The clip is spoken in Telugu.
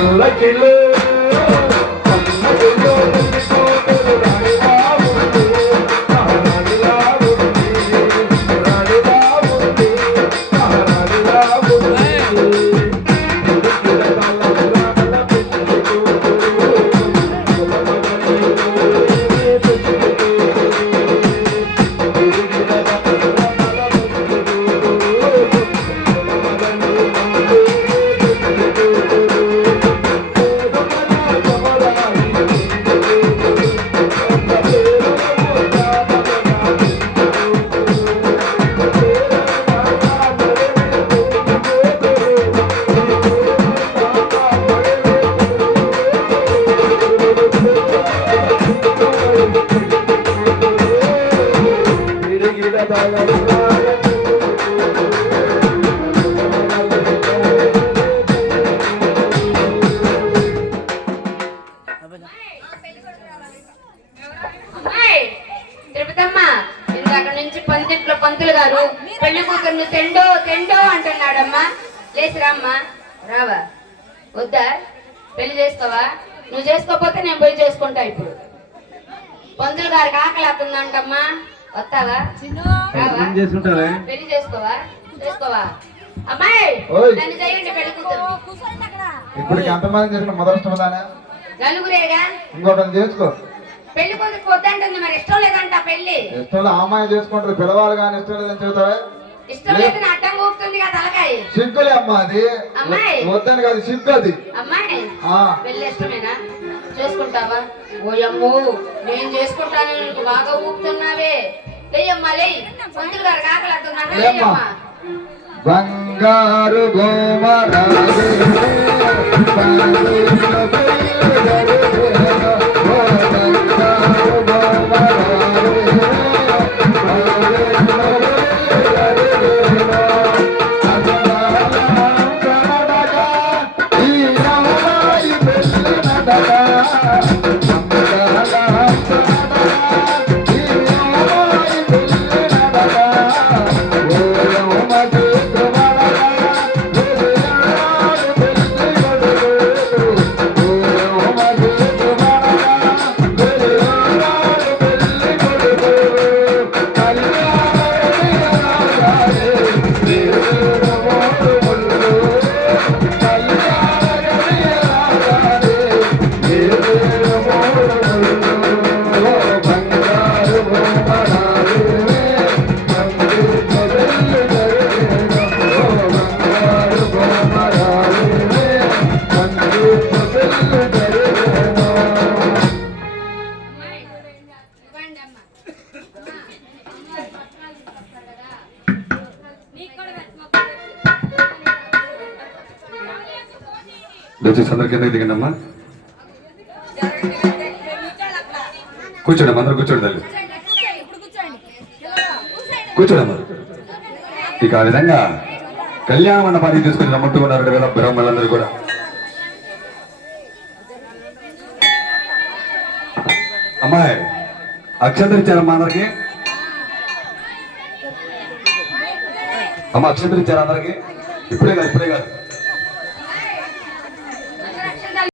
పల్లకిలో పంతులు గారు పెళ్లి కూతుర్ని తెండో తెండో అంటున్నాడమ్మా. లేచిరామ్మా. రావా? వద్దా? పెళ్లి చేసుకోవా? నువ్వు చేసుకోకపోతే నేను పోయి చేసుకుంటా. ఇప్పుడు పంతులు గారికి ఆకలి అవుతుందంటమ్మా. వస్తావా? పెళ్లి చేసుకోవా? చేసుకోవా? అమ్మాయి నన్ను చేయండి పెళ్లి కూతురు. ఇప్పుడు ఎంతమంది చేసుకున్న మొదటి నలుగురేగా. ఇంకోటి చేసుకో. పెళ్లి కూతురు వద్దంటుంది. మరి ఇష్టం లేదంట పెళ్లి. ఇష్టం అమ్మాయి చేసుకుంటారు పిల్లవాళ్ళు కానీ ఇష్టం లేదని చెబుతావా? ఇష్టం లేదని అడ్డం కూపుతుంది కదా తలకాయ. సిగ్గులే అమ్మా అది. అమ్మాయి వద్దని కాదు సిగ్గు అది. అమ్మాయి పెళ్లి ఇష్టమేనా? చేసుకుంటావా? ఓయమ్మో నేను చేసుకుంటాను నీకు బాగా ఊపుతున్నావే. లేయమ్మా లే. పంతులు గారు కాకలేస్తున్నాడు. లేయమ్మా. బంగారు గోమరాజు దయచేసి అందరు కిందకి దిగండి అమ్మా. కూర్చోండి అందరూ కూర్చోండి తల్లి. కూర్చోండి అమ్మా. ఇక ఆ విధంగా కళ్యాణ మండపానికి తీసుకుని రమ్మంటూ ఉన్నారు 2000 బ్రాహ్మణులందరూ కూడా. అమ్మాయి అక్షంతలు ఇచ్చారమ్మా అందరికి. అమ్మ అక్షంతలు ఇచ్చారు అందరికి. ఇప్పుడే కాదు